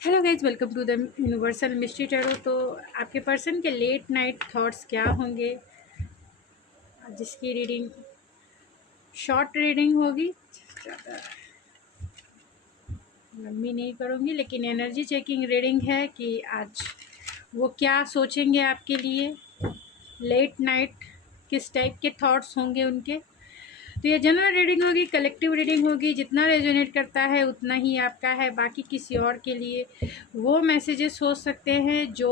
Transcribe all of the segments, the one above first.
Hello guys, welcome to the Universal Mystery Tarot. तो आपके person के लेट नाइट थॉट्स क्या होंगे, जिसकी रीडिंग शॉर्ट रीडिंग होगी, ज़्यादा लंबी नहीं करूँगी, लेकिन एनर्जी चेकिंग रीडिंग है कि आज वो क्या सोचेंगे आपके लिए। लेट नाइट किस टाइप के थॉट्स होंगे उनके। तो ये जनरल रीडिंग होगी, कलेक्टिव रीडिंग होगी। जितना रेजोनेट करता है उतना ही आपका है। बाकी किसी और के लिए वो मैसेजेस हो सकते हैं जो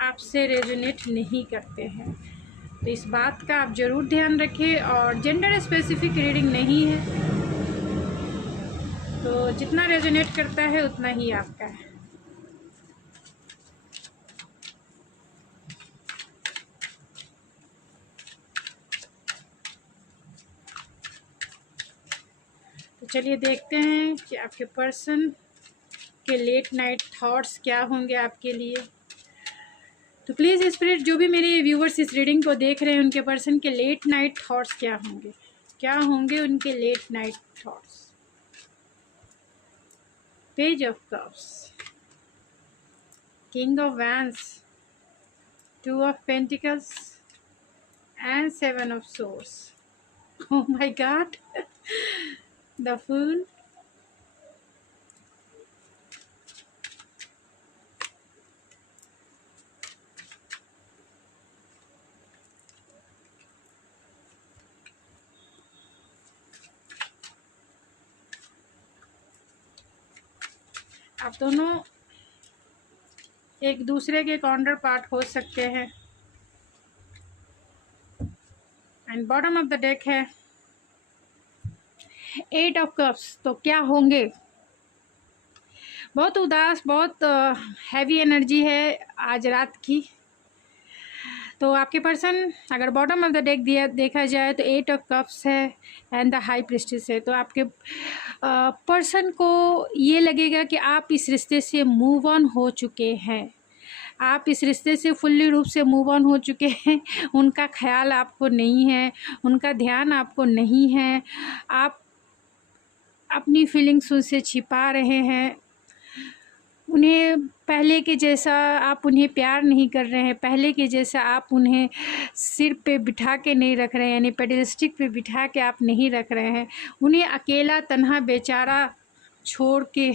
आपसे रेजोनेट नहीं करते हैं। तो इस बात का आप ज़रूर ध्यान रखें। और जेंडर स्पेसिफिक रीडिंग नहीं है, तो जितना रेजोनेट करता है उतना ही आपका है। तो चलिए देखते हैं कि आपके पर्सन के लेट नाइट थॉट्स क्या होंगे आपके लिए। तो प्लीज़ स्पिरिट, जो भी मेरे व्यूवर्स इस रीडिंग को देख रहे हैं, उनके पर्सन के लेट नाइट थॉट्स क्या होंगे उनके late night thoughts. Page of cups, king of wands, two of pentacles and seven of swords. Oh my god, the fool, आप दोनों एक दूसरे के काउंटर पार्ट हो सकते हैं। And bottom of the deck है एट ऑफ कप्स। तो क्या होंगे, बहुत उदास, बहुत हैवी एनर्जी है आज रात की। तो आपके पर्सन, अगर बॉटम ऑफ द डेक देखा जाए तो एट ऑफ कप्स है एंड द हाई प्रिस्टेस है। तो आपके पर्सन को ये लगेगा कि आप इस रिश्ते से मूव ऑन हो चुके हैं। आप इस रिश्ते से फुल्ली रूप से मूव ऑन हो चुके हैं। उनका ख्याल आपको नहीं है, उनका ध्यान आपको नहीं है। आप अपनी फीलिंग्स उनसे छिपा रहे हैं। उन्हें पहले के जैसा आप उन्हें प्यार नहीं कर रहे हैं। पहले के जैसा आप उन्हें सिर पे बिठा के नहीं रख रहे हैं, यानी पेडस्टिक पे बिठा के आप नहीं रख रहे हैं। उन्हें अकेला तन्हा बेचारा छोड़ के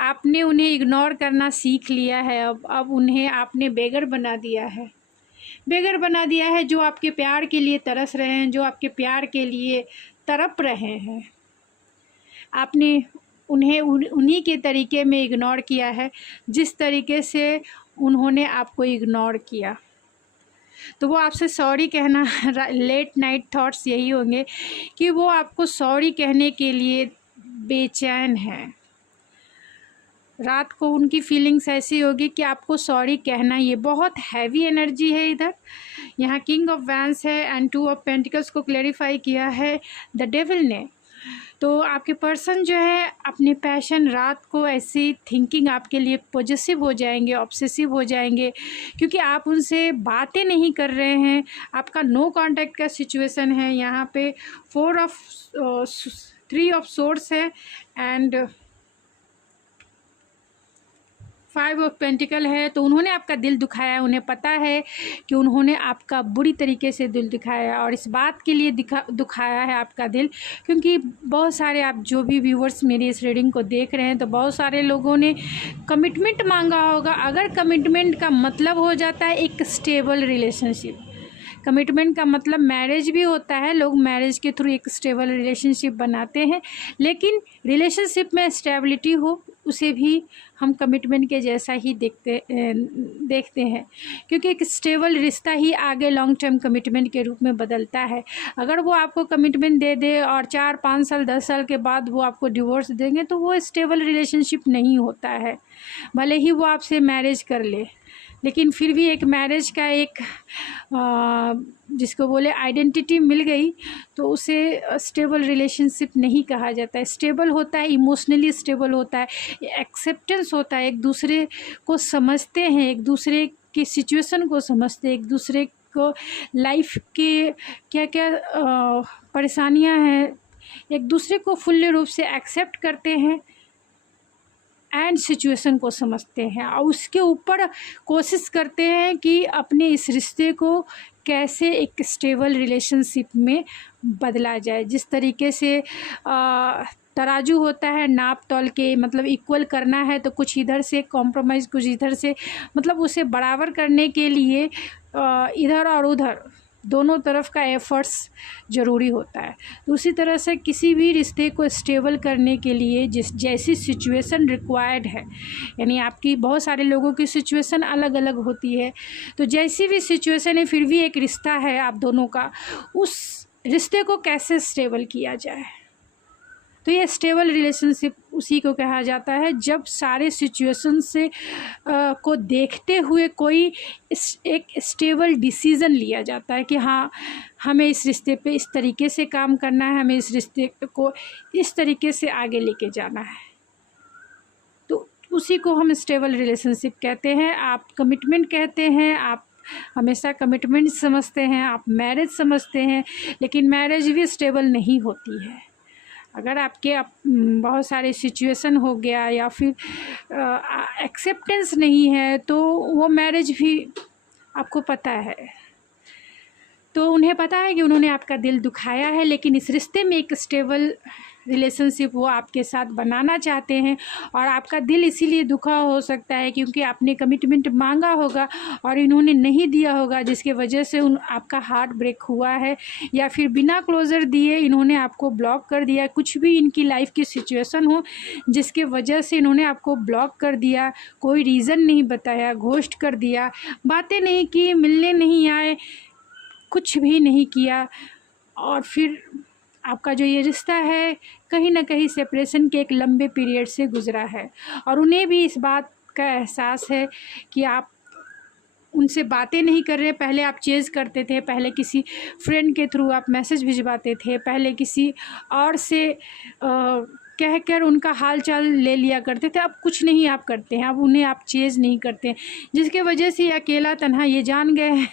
आपने उन्हें इग्नोर करना सीख लिया है। अब उन्हें आपने बेगर बना दिया है। बेगर बना दिया है, जो आपके प्यार के लिए तरस रहे हैं, जो आपके प्यार के लिए तड़प रहे हैं। आपने उन्हें उन्हीं के तरीके में इग्नोर किया है जिस तरीके से उन्होंने आपको इग्नोर किया। तो वो आपसे सॉरी कहना, लेट नाइट थॉट्स यही होंगे कि वो आपको सॉरी कहने के लिए बेचैन हैं। रात को उनकी फीलिंग्स ऐसी होगी कि आपको सॉरी कहना। ये बहुत हैवी एनर्जी है। इधर यहाँ किंग ऑफ वैंड्स है एंड टू ऑफ पेंटिकल्स को क्लैरिफाई किया है द डेविल ने। तो आपके पर्सन जो है अपने पैशन, रात को ऐसी थिंकिंग आपके लिए पॉजिटिव हो जाएंगे, ऑब्सेसिव हो जाएंगे, क्योंकि आप उनसे बातें नहीं कर रहे हैं। आपका नो कांटेक्ट का सिचुएशन है। यहाँ पे 3 ऑफ सोर्ड्स है एंड 5 ऑफ पेंटिकल है। तो उन्होंने आपका दिल दुखाया। उन्हें पता है कि उन्होंने आपका बुरी तरीके से दिल दुखाया, और इस बात के लिए दुखाया है आपका दिल, क्योंकि बहुत सारे, आप जो भी व्यूवर्स मेरी इस रीडिंग को देख रहे हैं, तो बहुत सारे लोगों ने कमिटमेंट मांगा होगा। अगर कमिटमेंट का मतलब हो जाता है एक स्टेबल रिलेशनशिप, कमिटमेंट का मतलब मैरिज भी होता है। लोग मैरिज के थ्रू एक स्टेबल रिलेशनशिप बनाते हैं, लेकिन रिलेशनशिप में स्टेबिलिटी हो उसे भी हम कमिटमेंट के जैसा ही देखते हैं, क्योंकि एक स्टेबल रिश्ता ही आगे लॉन्ग टर्म कमिटमेंट के रूप में बदलता है। अगर वो आपको कमिटमेंट दे दे और 4-5 साल 10 साल के बाद वो आपको डिवोर्स देंगे, तो वो स्टेबल रिलेशनशिप नहीं होता है। भले ही वो आपसे मैरिज कर ले, लेकिन फिर भी एक मैरिज का एक जिसको बोले आइडेंटिटी मिल गई, तो उसे स्टेबल रिलेशनशिप नहीं कहा जाता है। स्टेबल होता है, इमोशनली स्टेबल होता है, एक्सेप्टेंस होता है, एक दूसरे को समझते हैं, एक दूसरे की सिचुएशन को समझते हैं, एक दूसरे को लाइफ के क्या क्या परेशानियां हैं, एक दूसरे को फुल्ली रूप से एक्सेप्ट करते हैं। ग्रैंड सिचुएशन को समझते हैं और उसके ऊपर कोशिश करते हैं कि अपने इस रिश्ते को कैसे एक स्टेबल रिलेशनशिप में बदला जाए। जिस तरीके से तराजू होता है, नाप तोल के मतलब इक्वल करना है तो कुछ इधर से कॉम्प्रोमाइज़, कुछ इधर से, मतलब उसे बराबर करने के लिए इधर और उधर दोनों तरफ का एफर्ट्स ज़रूरी होता है। तो उसी तरह से किसी भी रिश्ते को स्टेबल करने के लिए जैसी सिचुएशन रिक्वायर्ड है, यानी आपकी बहुत सारे लोगों की सिचुएशन अलग अलग होती है, तो जैसी भी सिचुएशन है फिर भी एक रिश्ता है आप दोनों का, उस रिश्ते को कैसे स्टेबल किया जाए। तो ये स्टेबल रिलेशनशिप उसी को कहा जाता है जब सारे सिचुएशन से को देखते हुए कोई एक स्टेबल डिसीज़न लिया जाता है कि हाँ, हमें इस रिश्ते पे इस तरीके से काम करना है, हमें इस रिश्ते को इस तरीके से आगे लेके जाना है। तो उसी को हम स्टेबल रिलेशनशिप कहते हैं, आप कमिटमेंट कहते हैं, आप हमेशा कमिटमेंट समझते हैं, आप मैरिज समझते हैं, लेकिन मैरिज भी स्टेबल नहीं होती है। अगर आपके बहुत सारे सिचुएशन हो गया या फिर एक्सेप्टेंस नहीं है तो वो मैरिज भी आपको पता है, तो उन्हें पता है कि उन्होंने आपका दिल दुखाया है, लेकिन इस रिश्ते में एक स्टेबल रिलेशनशिप वो आपके साथ बनाना चाहते हैं। और आपका दिल इसीलिए दुखा हो सकता है क्योंकि आपने कमिटमेंट मांगा होगा और इन्होंने नहीं दिया होगा, जिसके वजह से आपका हार्ट ब्रेक हुआ है, या फिर बिना क्लोज़र दिए इन्होंने आपको ब्लॉक कर दिया। कुछ भी इनकी लाइफ की सिचुएशन हो जिसके वजह से इन्होंने आपको ब्लॉक कर दिया, कोई रीज़न नहीं बताया, घोस्ट कर दिया, बातें नहीं की, मिलने नहीं आए, कुछ भी नहीं किया, और फिर आपका जो ये रिश्ता है कहीं ना कहीं सेपरेशन के एक लंबे पीरियड से गुज़रा है। और उन्हें भी इस बात का एहसास है कि आप उनसे बातें नहीं कर रहे। पहले आप चेज़ करते थे, पहले किसी फ्रेंड के थ्रू आप मैसेज भिजवाते थे, पहले किसी और से कहकर उनका हाल चाल ले लिया करते थे, अब कुछ नहीं आप करते हैं, अब उन्हें आप चेज़ नहीं करते, जिसके वजह से अकेला तन्हा ये जान गए हैं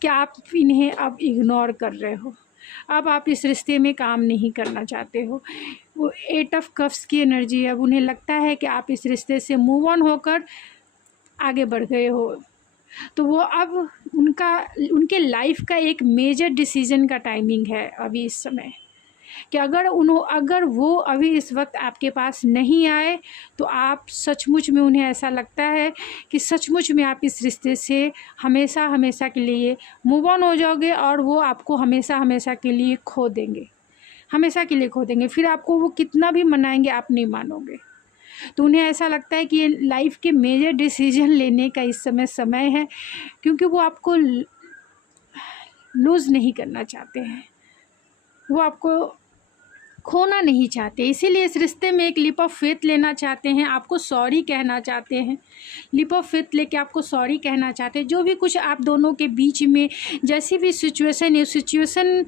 कि आप इन्हें अब इग्नोर कर रहे हो, अब आप इस रिश्ते में काम नहीं करना चाहते हो। वो 8 ऑफ कप्स की एनर्जी है, अब उन्हें लगता है कि आप इस रिश्ते से मूव ऑन होकर आगे बढ़ गए हो। तो वो अब उनके लाइफ का एक मेजर डिसीजन का टाइमिंग है अभी इस समय, कि अगर वो अभी इस वक्त आपके पास नहीं आए तो आप सचमुच में, उन्हें ऐसा लगता है कि सचमुच में आप इस रिश्ते से हमेशा हमेशा के लिए मूव ऑन हो जाओगे और वो आपको हमेशा हमेशा के लिए खो देंगे, हमेशा के लिए खो देंगे। फिर आपको वो कितना भी मनाएंगे आप नहीं मानोगे। तो उन्हें ऐसा लगता है कि ये लाइफ के मेजर डिसीजन लेने का इस समय है, क्योंकि वो आपको लूज़ नहीं करना चाहते हैं, वो आपको खोना नहीं चाहते, इसीलिए इस रिश्ते में एक लीप ऑफ फेथ लेना चाहते हैं, आपको सॉरी कहना चाहते हैं, लीप ऑफ फेथ लेके आपको सॉरी कहना चाहते हैं। जो भी कुछ आप दोनों के बीच में जैसी भी सिचुएशन है, सिचुएशन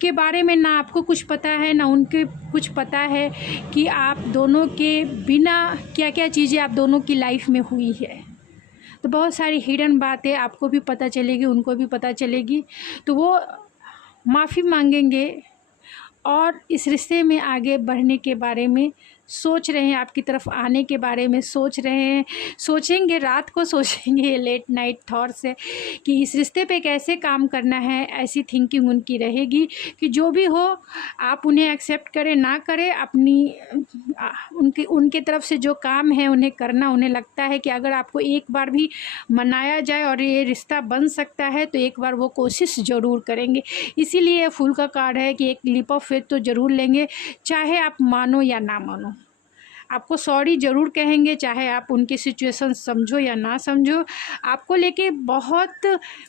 के बारे में ना आपको कुछ पता है ना उनके कुछ पता है कि आप दोनों के बिना क्या क्या चीज़ें आप दोनों की लाइफ में हुई है। तो बहुत सारी हिडन बातें आपको भी पता चलेगी, उनको भी पता चलेगी, तो वो माफ़ी मांगेंगे और इस रिश्ते में आगे बढ़ने के बारे में सोच रहे हैं, आपकी तरफ आने के बारे में सोच रहे हैं, सोचेंगे, रात को सोचेंगे, लेट नाइट थॉट्स है कि इस रिश्ते पे कैसे काम करना है। ऐसी थिंकिंग उनकी रहेगी कि जो भी हो आप उन्हें एक्सेप्ट करें ना करें, अपनी उनके तरफ से जो काम है उन्हें करना। उन्हें लगता है कि अगर आपको एक बार भी मनाया जाए और ये रिश्ता बन सकता है तो एक बार वो कोशिश ज़रूर करेंगे। इसीलिए फूल का कार्ड है कि एक लीप ऑफ फेथ तो ज़रूर लेंगे, चाहे आप मानो या ना मानो। आपको सॉरी ज़रूर कहेंगे, चाहे आप उनकी सिचुएशन समझो या ना समझो। आपको लेके बहुत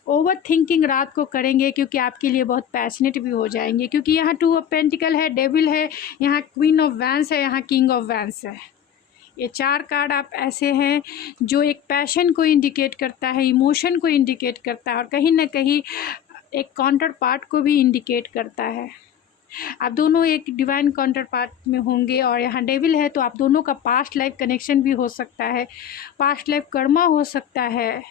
ओवर थिंकिंग रात को करेंगे, क्योंकि आपके लिए बहुत पैशनेट भी हो जाएंगे, क्योंकि यहाँ 2 ऑफ पेंटिकल है, डेविल है, यहाँ क्वीन ऑफ वैंस है, यहाँ किंग ऑफ वैंस है। ये 4 कार्ड आप ऐसे हैं जो एक पैशन को इंडिकेट करता है, इमोशन को इंडिकेट करता है और कहीं ना कहीं एक काउंटर पार्ट को भी इंडिकेट करता है। आप दोनों एक डिवाइन काउंटर पार्ट में होंगे और यहाँ डेविल है, तो आप दोनों का पास्ट लाइफ कनेक्शन भी हो सकता है, पास्ट लाइफ कर्मा हो सकता है,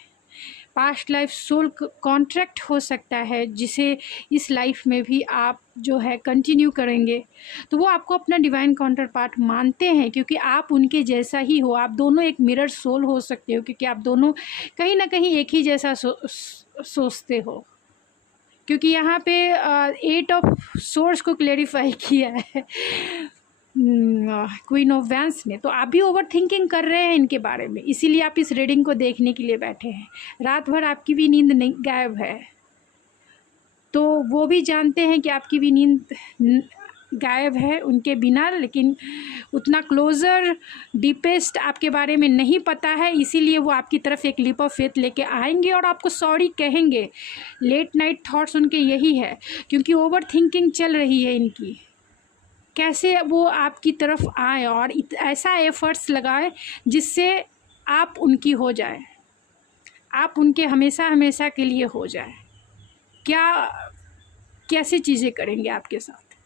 पास्ट लाइफ सोल कॉन्ट्रैक्ट हो सकता है, जिसे इस लाइफ में भी आप जो है कंटिन्यू करेंगे, तो वो आपको अपना डिवाइन काउंटर पार्ट मानते हैं, क्योंकि आप उनके जैसा ही हो। आप दोनों एक मिरर सोल हो सकते हो, क्योंकि आप दोनों कहीं ना कहीं एक ही जैसा सोचते हो। क्योंकि यहाँ पे 8 ऑफ सोर्स को क्लेरिफाई किया है क्वीन ऑफ वैंस ने। तो आप भी ओवर थिंकिंग कर रहे हैं इनके बारे में, इसीलिए आप इस रीडिंग को देखने के लिए बैठे हैं। रात भर आपकी भी नींद नहीं गायब है, तो वो भी जानते हैं कि आपकी भी नींद गायब है उनके बिना, लेकिन उतना क्लोज़र डीपेस्ट आपके बारे में नहीं पता है, इसीलिए वो आपकी तरफ एक लीप ऑफ फेथ लेके आएंगे और आपको सॉरी कहेंगे। लेट नाइट थॉट्स उनके यही है, क्योंकि ओवर थिंकिंग चल रही है इनकी, कैसे वो आपकी तरफ आए और ऐसा एफर्ट्स लगाए जिससे आप उनकी हो जाए, आप उनके हमेशा हमेशा के लिए हो जाए। क्या कैसी चीज़ें करेंगे आपके साथ,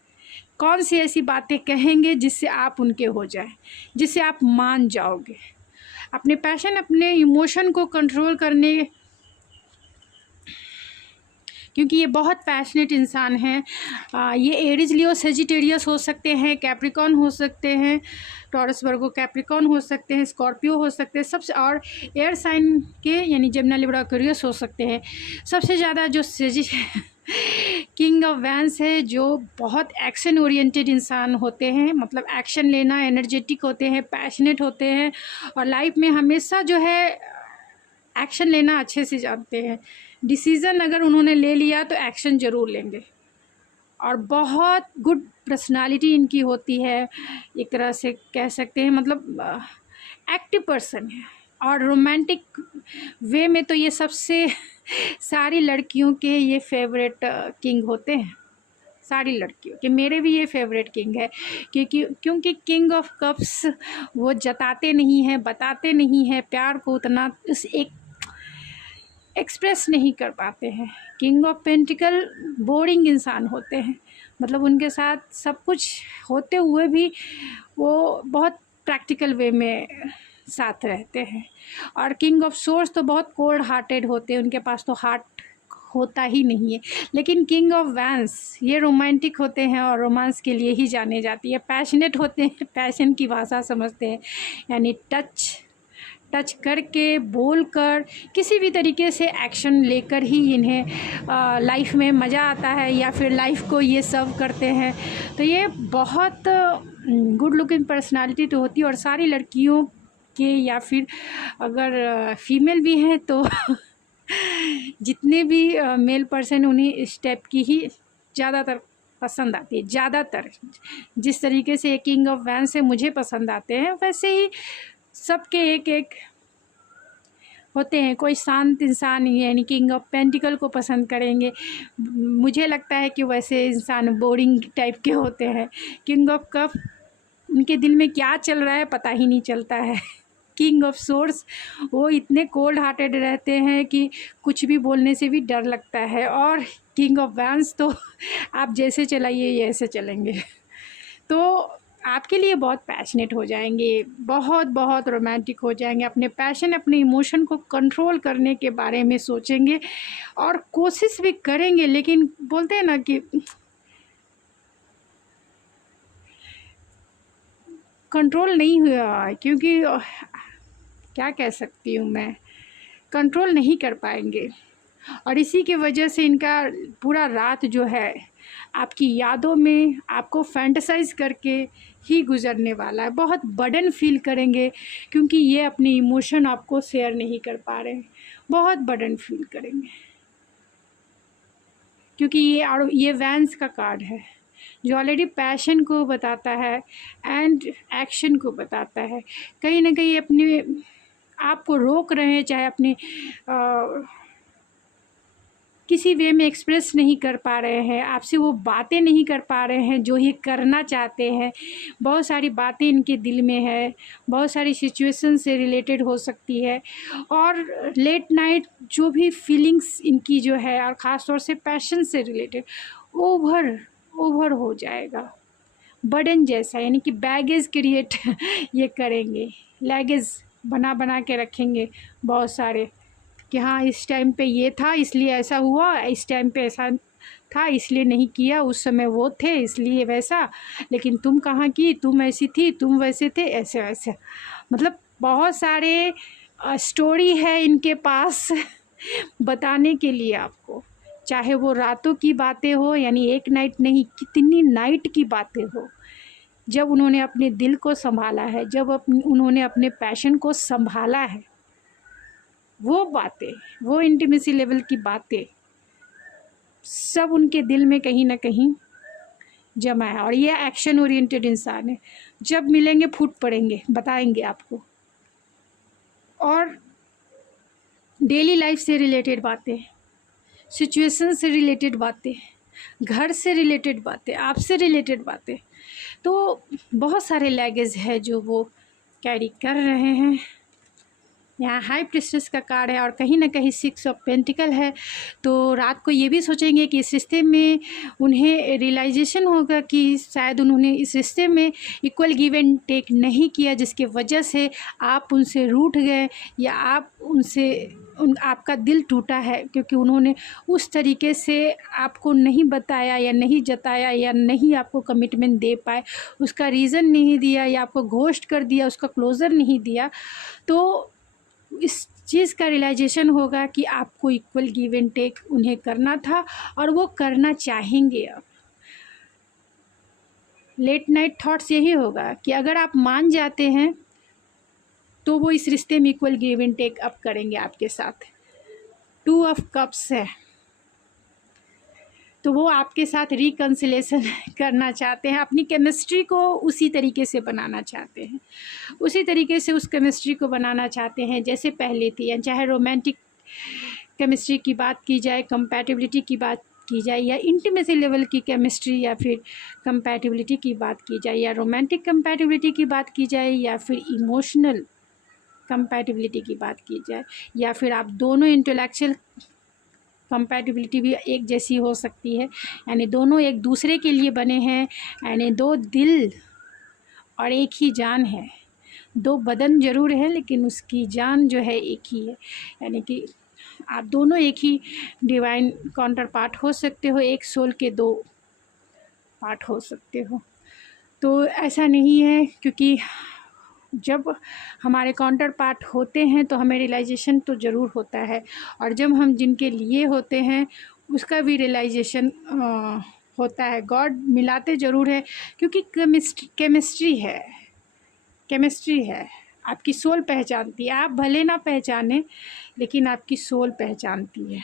कौन सी ऐसी बातें कहेंगे जिससे आप उनके हो जाए, जिससे आप मान जाओगे। अपने पैशन, अपने इमोशन को कंट्रोल करने, क्योंकि ये बहुत पैशनेट इंसान हैं। ये एरिज, लियो, सेजिटेरियस हो सकते हैं, कैप्रिकॉन हो सकते हैं, टॉरस, वर्गो, कैप्रिकॉन हो सकते हैं, स्कॉर्पियो हो सकते हैं सबसे, और एयर साइन के यानी जेमिनी, लिब्रा, एक्वेरियस हो सकते हैं। सबसे ज़्यादा जो किंग ऑफ वैंस है, जो बहुत एक्शन ओरिएंटेड इंसान होते हैं, मतलब एक्शन लेना, एनर्जेटिक होते हैं, पैशनेट होते हैं, और लाइफ में हमेशा जो है एक्शन लेना अच्छे से जानते हैं। डिसीज़न अगर उन्होंने ले लिया तो एक्शन ज़रूर लेंगे, और बहुत गुड पर्सनालिटी इनकी होती है, एक तरह से कह सकते हैं, मतलब एक्टिव पर्सन है। और रोमांटिक वे में तो ये सबसे सारी लड़कियों के ये फेवरेट किंग होते हैं, सारी लड़कियों के। मेरे भी ये फेवरेट किंग है, क्योंकि किंग ऑफ कप्स वो जताते नहीं हैं, बताते नहीं हैं प्यार को, उतना उस एक एक्सप्रेस नहीं कर पाते हैं। किंग ऑफ पेंटिकल बोरिंग इंसान होते हैं, मतलब उनके साथ सब कुछ होते हुए भी वो बहुत प्रैक्टिकल वे में साथ रहते हैं। और किंग ऑफ सोर्स तो बहुत कोल्ड हार्टेड होते हैं, उनके पास तो हार्ट होता ही नहीं है। लेकिन किंग ऑफ वैंस ये रोमांटिक होते हैं और रोमांस के लिए ही जाने जाती है। पैशनेट होते हैं, पैशन की भाषा समझते हैं, यानी टच करके, बोलकर, किसी भी तरीके से एक्शन लेकर ही इन्हें लाइफ में मज़ा आता है, या फिर लाइफ को ये सर्व करते हैं। तो ये बहुत गुड लुकिंग पर्सनालिटी तो होती है। और सारी लड़कियों के, या फिर अगर फीमेल भी हैं तो जितने भी मेल पर्सन, उन्हीं इस टाइप की ही ज़्यादातर पसंद आती है। ज़्यादातर जिस तरीके से किंग ऑफ वैंस से मुझे पसंद आते हैं, वैसे ही सबके एक एक होते हैं। कोई शांत इंसान यानी किंग ऑफ पेंटिकल को पसंद करेंगे, मुझे लगता है कि वैसे इंसान बोरिंग टाइप के होते हैं। किंग ऑफ कप, उनके दिल में क्या चल रहा है पता ही नहीं चलता है। किंग ऑफ सोर्स, वो इतने कोल्ड हार्टेड रहते हैं कि कुछ भी बोलने से भी डर लगता है। और किंग ऑफ वैंस तो आप जैसे चलाइए ये ऐसे चलेंगे। तो आपके लिए बहुत पैशनेट हो जाएंगे, बहुत बहुत रोमांटिक हो जाएंगे। अपने पैशन, अपने इमोशन को कंट्रोल करने के बारे में सोचेंगे और कोशिश भी करेंगे, लेकिन बोलते हैं ना कि कंट्रोल नहीं हुआ, क्योंकि क्या कह सकती हूँ मैं, कंट्रोल नहीं कर पाएंगे। और इसी की वजह से इनका पूरा रात जो है आपकी यादों में, आपको फैंटेसाइज करके ही गुजरने वाला है। बहुत बर्डन फील करेंगे, क्योंकि ये अपने इमोशन आपको शेयर नहीं कर पा रहे हैं। बहुत बर्डन फील करेंगे, क्योंकि ये वैंस का कार्ड है, जो ऑलरेडी पैशन को बताता है एंड एक्शन को बताता है। कहीं ना कहीं अपने आपको रोक रहे हैं, चाहे अपने किसी वे में एक्सप्रेस नहीं कर पा रहे हैं, आपसे वो बातें नहीं कर पा रहे हैं जो ये करना चाहते हैं। बहुत सारी बातें इनके दिल में है, बहुत सारी सिचुएशन से रिलेटेड हो सकती है, और लेट नाइट जो भी फीलिंग्स इनकी जो है, और ख़ास तौर से पैशन से रिलेटेड ओवर हो जाएगा, बर्डन जैसा, यानी कि बैगेज क्रिएट ये करेंगे, लगेज बना के रखेंगे बहुत सारे, कि हाँ इस टाइम पे ये था इसलिए ऐसा हुआ, इस टाइम पे ऐसा था इसलिए नहीं किया, उस समय वो थे इसलिए वैसा, लेकिन तुम कहाँ की, तुम ऐसी थी, तुम वैसे थे, ऐसे वैसे। मतलब बहुत सारे स्टोरी है इनके पास बताने के लिए आपको, चाहे वो रातों की बातें हो, यानी एक नाइट नहीं, कितनी नाइट की बातें हो, जब उन्होंने अपने दिल को संभाला है, जब उन्होंने अपने पैशन को संभाला है, वो बातें, वो इंटीमेसी लेवल की बातें सब उनके दिल में कहीं ना कहीं जमा है। और ये एक्शन ओरिएंटेड इंसान है, जब मिलेंगे फूट पड़ेंगे, बताएंगे आपको। और डेली लाइफ से रिलेटेड बातें, सिचुएशन से रिलेटेड बातें, घर से रिलेटेड बातें, आपसे रिलेटेड बातें, तो बहुत सारे लैगेज है जो वो कैरी कर रहे हैं। यहाँ हाई प्रिस्टेस का कार्ड है और कहीं ना कहीं 6 ऑफ पेंटिकल है। तो रात को ये भी सोचेंगे कि इस रिश्ते में उन्हें रियलाइजेशन होगा कि शायद उन्होंने इस रिश्ते में इक्वल गिव एंड टेक नहीं किया, जिसके वजह से आप उनसे रूठ गए या आप उनसे आपका दिल टूटा है, क्योंकि उन्होंने उस तरीके से आपको नहीं बताया या नहीं जताया या नहीं आपको कमिटमेंट दे पाए, उसका रीज़न नहीं दिया या आपको घोस्ट कर दिया, उसका क्लोज़र नहीं दिया। तो इस चीज़ का रियलाइजेशन होगा कि आपको इक्वल गिव एंड टेक उन्हें करना था और वो करना चाहेंगे। अब लेट नाइट थॉट्स यही होगा कि अगर आप मान जाते हैं तो वो इस रिश्ते में इक्वल गिव एंड टेक अब करेंगे आपके साथ। 2 ऑफ कप्स है, तो वो आपके साथ रिकन्सिलेशन करना चाहते हैं, अपनी केमिस्ट्री को उसी तरीके से बनाना चाहते हैं, उसी तरीके से उस केमिस्ट्री को बनाना चाहते हैं जैसे पहले थी। या चाहे रोमांटिक केमिस्ट्री की बात की जाए, कंपैटिबिलिटी की बात की जाए, या इंटीमेसी लेवल की केमिस्ट्री या फिर कंपैटिबिलिटी की बात की जाए, या रोमांटिक कंपैटिबिलिटी की बात की जाए, या फिर इमोशनल कंपैटिबिलिटी की बात की जाए, या फिर आप दोनों इंटेलेक्चुअल कंपैटिबिलिटी भी एक जैसी हो सकती है, यानी दोनों एक दूसरे के लिए बने हैं, यानी 2 दिल और एक ही जान है। 2 बदन ज़रूर है लेकिन उसकी जान जो है एक ही है, यानी कि आप दोनों एक ही डिवाइन काउंटर पार्ट हो सकते हो, एक सोल के 2 पार्ट हो सकते हो। तो ऐसा नहीं है, क्योंकि जब हमारे काउंटर पार्ट होते हैं तो हमें रियलाइजेशन तो ज़रूर होता है, और जब हम जिनके लिए होते हैं उसका भी रियलाइजेशन होता है। गॉड मिलाते ज़रूर है, क्योंकि केमिस्ट्री है, आपकी सोल पहचानती है। आप भले ना पहचाने लेकिन आपकी सोल पहचानती है,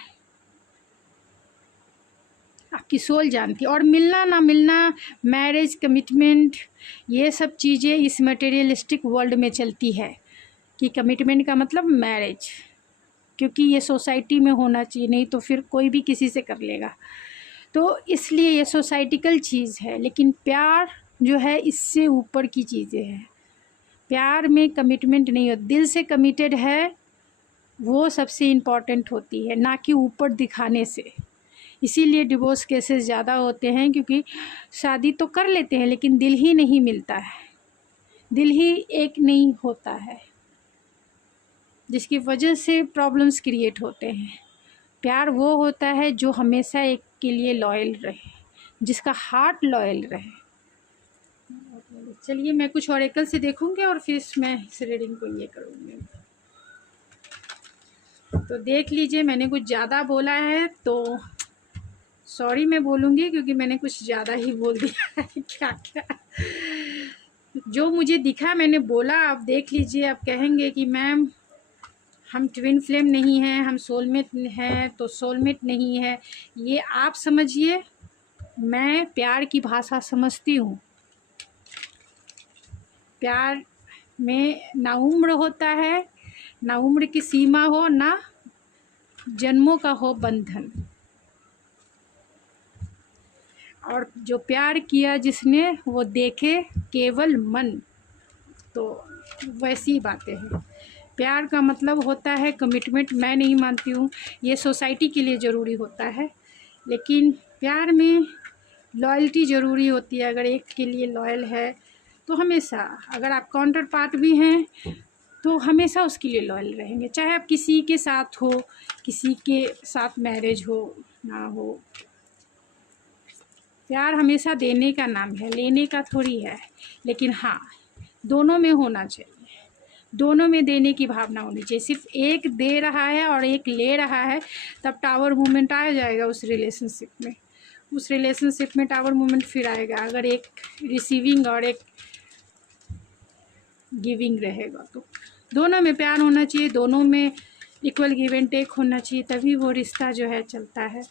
आपकी सोल जानती है। और मिलना ना मिलना, मैरिज, कमिटमेंट, ये सब चीज़ें इस मटेरियलिस्टिक वर्ल्ड में चलती है कि कमिटमेंट का मतलब मैरिज, क्योंकि ये सोसाइटी में होना चाहिए, नहीं तो फिर कोई भी किसी से कर लेगा, तो इसलिए ये सोसाइटिकल चीज़ है। लेकिन प्यार जो है इससे ऊपर की चीज़ें हैं। प्यार में कमिटमेंट नहीं हो, दिल से कमिटेड है, वो सबसे इम्पॉर्टेंट होती है, ना कि ऊपर दिखाने से। इसीलिए डिवोर्स केसेस ज़्यादा होते हैं, क्योंकि शादी तो कर लेते हैं लेकिन दिल ही नहीं मिलता है, दिल ही एक नहीं होता है, जिसकी वजह से प्रॉब्लम्स क्रिएट होते हैं। प्यार वो होता है जो हमेशा एक के लिए लॉयल रहे, जिसका हार्ट लॉयल रहे। चलिए मैं कुछ ऑरेकल से देखूंगी और फिर मैं इस रीडिंग को ये करूँगी। तो देख लीजिए, मैंने कुछ ज़्यादा बोला है तो सॉरी मैं बोलूँगी, क्योंकि मैंने कुछ ज़्यादा ही बोल दिया है। क्या क्या जो मुझे दिखा मैंने बोला, आप देख लीजिए। आप कहेंगे कि मैम हम ट्विन फ्लेम नहीं हैं, हम सोलमेट हैं, तो सोलमेट नहीं है, ये आप समझिए। मैं प्यार की भाषा समझती हूँ। प्यार में ना उम्र होता है, ना उम्र की सीमा हो, ना जन्मों का हो बंधन। और जो प्यार किया जिसने वो देखे केवल मन, तो वैसी बातें हैं। प्यार का मतलब होता है कमिटमेंट। मैं नहीं मानती हूँ, ये सोसाइटी के लिए ज़रूरी होता है, लेकिन प्यार में लॉयल्टी ज़रूरी होती है। अगर एक के लिए लॉयल है तो हमेशा, अगर आप काउंटर पार्ट भी हैं तो हमेशा उसके लिए लॉयल रहेंगे, चाहे आप किसी के साथ हो, किसी के साथ मैरिज हो ना हो, प्यार हमेशा देने का नाम है, लेने का थोड़ी है। लेकिन हाँ, दोनों में होना चाहिए, दोनों में देने की भावना होनी चाहिए। सिर्फ एक दे रहा है और एक ले रहा है, तब टावर मूवमेंट आ जाएगा उस रिलेशनशिप में। उस रिलेशनशिप में टावर मूवमेंट फिर आएगा अगर एक रिसीविंग और एक गिविंग रहेगा। तो दोनों में प्यार होना चाहिए, दोनों में इक्वल गिव एंड टेक होना चाहिए, तभी वो रिश्ता जो है चलता है।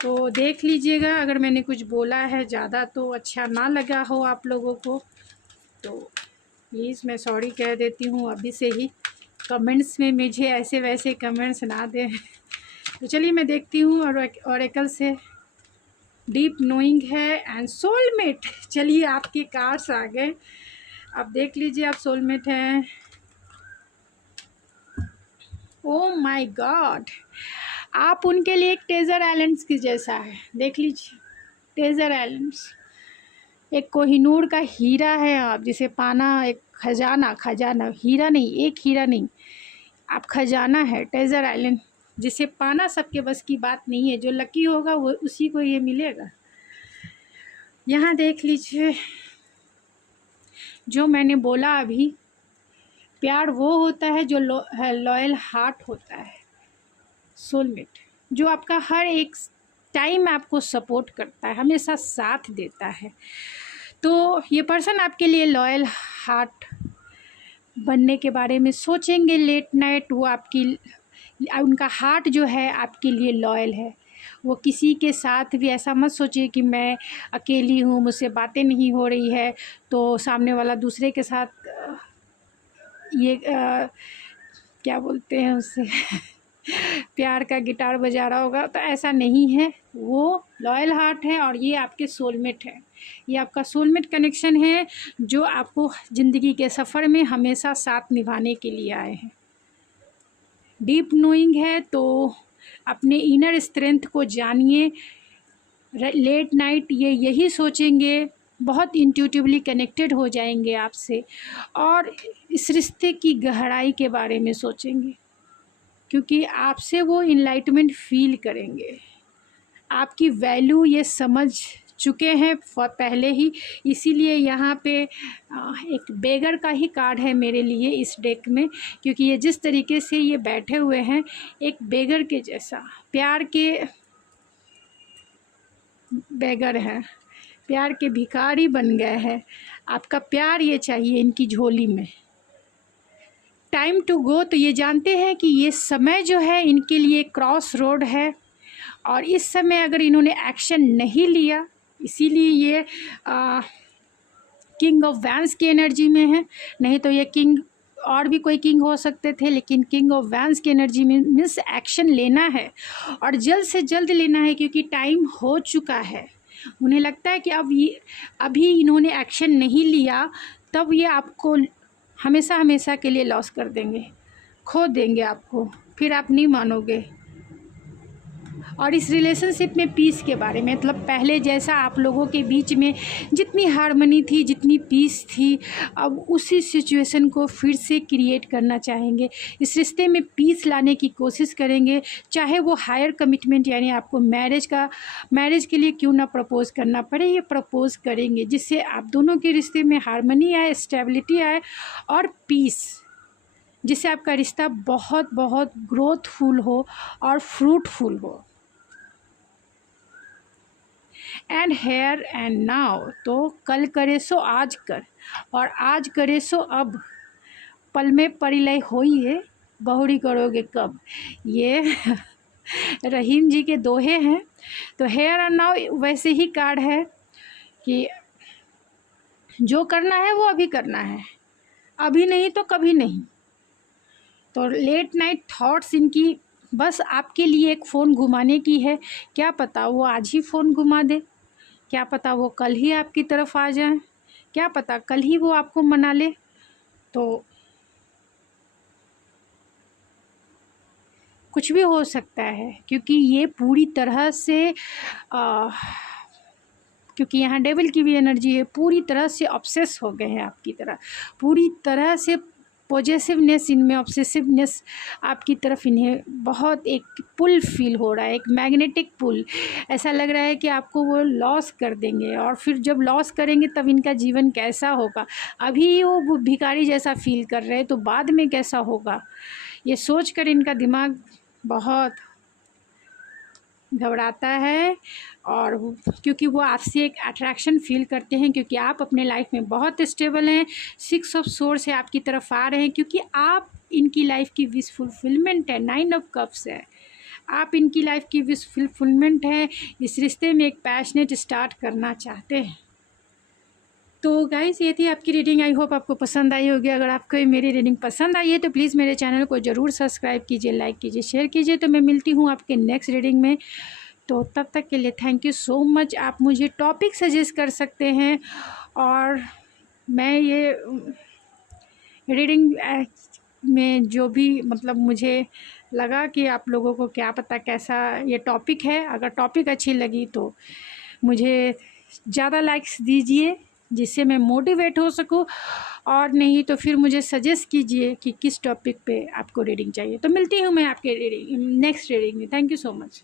तो देख लीजिएगा, अगर मैंने कुछ बोला है ज़्यादा तो अच्छा ना लगा हो आप लोगों को तो प्लीज़ मैं सॉरी कह देती हूँ अभी से ही। कमेंट्स में मुझे ऐसे वैसे कमेंट्स ना दें। तो चलिए मैं देखती हूँ ऑरेकल से डीप नोइंग है एंड सोलमेट। चलिए आपके कार्ड्स आ गए, आप देख लीजिए आप सोलमेट हैं। ओह माय गॉड, आप उनके लिए एक टेजर आइलैंड्स की जैसा है, देख लीजिए टेजर आइलैंड्स। एक कोहिनूर का हीरा है आप, जिसे पाना एक खजाना, खजाना हीरा नहीं, एक हीरा नहीं, आप खजाना है टेजर आइलैंड, जिसे पाना सबके बस की बात नहीं है। जो लकी होगा वो उसी को ये मिलेगा। यहाँ देख लीजिए जो मैंने बोला अभी, प्यार वो होता है जो लॉयल हार्ट होता है, सोलमेट, जो आपका हर एक टाइम आपको सपोर्ट करता है, हमेशा साथ देता है। तो ये पर्सन आपके लिए लॉयल हार्ट बनने के बारे में सोचेंगे लेट नाइट। वो आपकी, उनका हार्ट जो है आपके लिए लॉयल है। वो किसी के साथ भी ऐसा मत सोचिए कि मैं अकेली हूँ, मुझसे बातें नहीं हो रही है तो सामने वाला दूसरे के साथ ये क्या बोलते हैं उसे प्यार का गिटार बजा रहा होगा। तो ऐसा नहीं है, वो लॉयल हार्ट है और ये आपके सोलमेट है। ये आपका सोलमेट कनेक्शन है जो आपको ज़िंदगी के सफ़र में हमेशा साथ निभाने के लिए आए हैं। डीप नोइंग है तो अपने इनर स्ट्रेंथ को जानिए। लेट नाइट ये यही सोचेंगे, बहुत इंट्यूटिवली कनेक्टेड हो जाएंगे आपसे और इस रिश्ते की गहराई के बारे में सोचेंगे, क्योंकि आपसे वो इनलाइटमेंट फील करेंगे। आपकी वैल्यू ये समझ चुके हैं पहले ही, इसीलिए यहाँ पे एक बेगर का ही कार्ड है मेरे लिए इस डेक में, क्योंकि ये जिस तरीके से ये बैठे हुए हैं एक बेगर के जैसा, प्यार के बेगर हैं, प्यार के भिखारी बन गए हैं। आपका प्यार ये चाहिए इनकी झोली में। टाइम टू गो, तो ये जानते हैं कि ये समय जो है इनके लिए क्रॉस रोड है और इस समय अगर इन्होंने एक्शन नहीं लिया, इसीलिए ये किंग ऑफ वैंस की एनर्जी में है। नहीं तो ये किंग और भी कोई किंग हो सकते थे, लेकिन किंग ऑफ वैंस की एनर्जी में मीन्स एक्शन लेना है और जल्द से जल्द लेना है, क्योंकि टाइम हो चुका है। उन्हें लगता है कि अब ये अभी इन्होंने एक्शन नहीं लिया तब ये आपको हमेशा हमेशा के लिए लॉस कर देंगे, खो देंगे आपको, फिर आप नहीं मानोगे। और इस रिलेशनशिप में पीस के बारे में, मतलब पहले जैसा आप लोगों के बीच में जितनी हार्मनी थी, जितनी पीस थी, अब उसी सिचुएशन को फिर से क्रिएट करना चाहेंगे। इस रिश्ते में पीस लाने की कोशिश करेंगे, चाहे वो हायर कमिटमेंट यानी आपको मैरिज के लिए क्यों ना प्रपोज़ करना पड़े, ये प्रपोज़ करेंगे, जिससे आप दोनों के रिश्ते में हार्मनी आए, स्टेबिलिटी आए और पीस, जिससे आपका रिश्ता बहुत बहुत ग्रोथफुल हो और फ्रूटफुल हो। एंड हेयर एंड नाउ, तो कल करे सो आज कर और आज करे सो अब, पल में परिलय होई है, बहुरी करोगे कब। ये रहीम जी के दोहे हैं। तो हेयर एंड नाउ वैसे ही कार्ड है कि जो करना है वो अभी करना है, अभी नहीं तो कभी नहीं। तो लेट नाइट थॉट्स इनकी बस आपके लिए एक फ़ोन घुमाने की है। क्या पता वो आज ही फ़ोन घुमा दे, क्या पता वो कल ही आपकी तरफ आ जाए, क्या पता कल ही वो आपको मना ले। तो कुछ भी हो सकता है, क्योंकि ये पूरी तरह से क्योंकि यहाँ डेविल की भी एनर्जी है, पूरी तरह से ऑब्सेस हो गए हैं आपकी तरह, पूरी तरह से पॉजेसिवनेस इनमें, ऑब्सेसिवनेस आपकी तरफ इन्हें बहुत एक पुल फील हो रहा है, एक मैग्नेटिक पुल। ऐसा लग रहा है कि आपको वो लॉस कर देंगे, और फिर जब लॉस करेंगे तब इनका जीवन कैसा होगा। अभी वो भिखारी जैसा फील कर रहे हैं, तो बाद में कैसा होगा, ये सोच कर इनका दिमाग बहुत घबराता है। और क्योंकि वो आपसे एक अट्रैक्शन फील करते हैं, क्योंकि आप अपने लाइफ में बहुत स्टेबल हैं। 6 ऑफ सोर्स है आपकी तरफ आ रहे हैं, क्योंकि आप इनकी लाइफ की विश फुलफिलमेंट है। 9 ऑफ कप्स है, आप इनकी लाइफ की विश फुलफिलमेंट है। इस रिश्ते में एक पैशनेट स्टार्ट करना चाहते हैं। तो गाइस, ये थी आपकी रीडिंग। आई होप आपको पसंद आई होगी। अगर आपको मेरी रीडिंग पसंद आई है तो प्लीज़ मेरे चैनल को ज़रूर सब्सक्राइब कीजिए, लाइक कीजिए, शेयर कीजिए। तो मैं मिलती हूँ आपके नेक्स्ट रीडिंग में। तो तब तक के लिए थैंक यू सो मच। आप मुझे टॉपिक सजेस्ट कर सकते हैं, और मैं ये रीडिंग में जो भी मतलब मुझे लगा कि आप लोगों को क्या पता कैसा ये टॉपिक है, अगर टॉपिक अच्छी लगी तो मुझे ज़्यादा लाइक्स दीजिए, जिससे मैं मोटिवेट हो सकूं, और नहीं तो फिर मुझे सजेस्ट कीजिए कि किस टॉपिक पे आपको रीडिंग चाहिए। तो मिलती हूँ मैं आपके रीडिंग नेक्स्ट रीडिंग में। Thank you so much.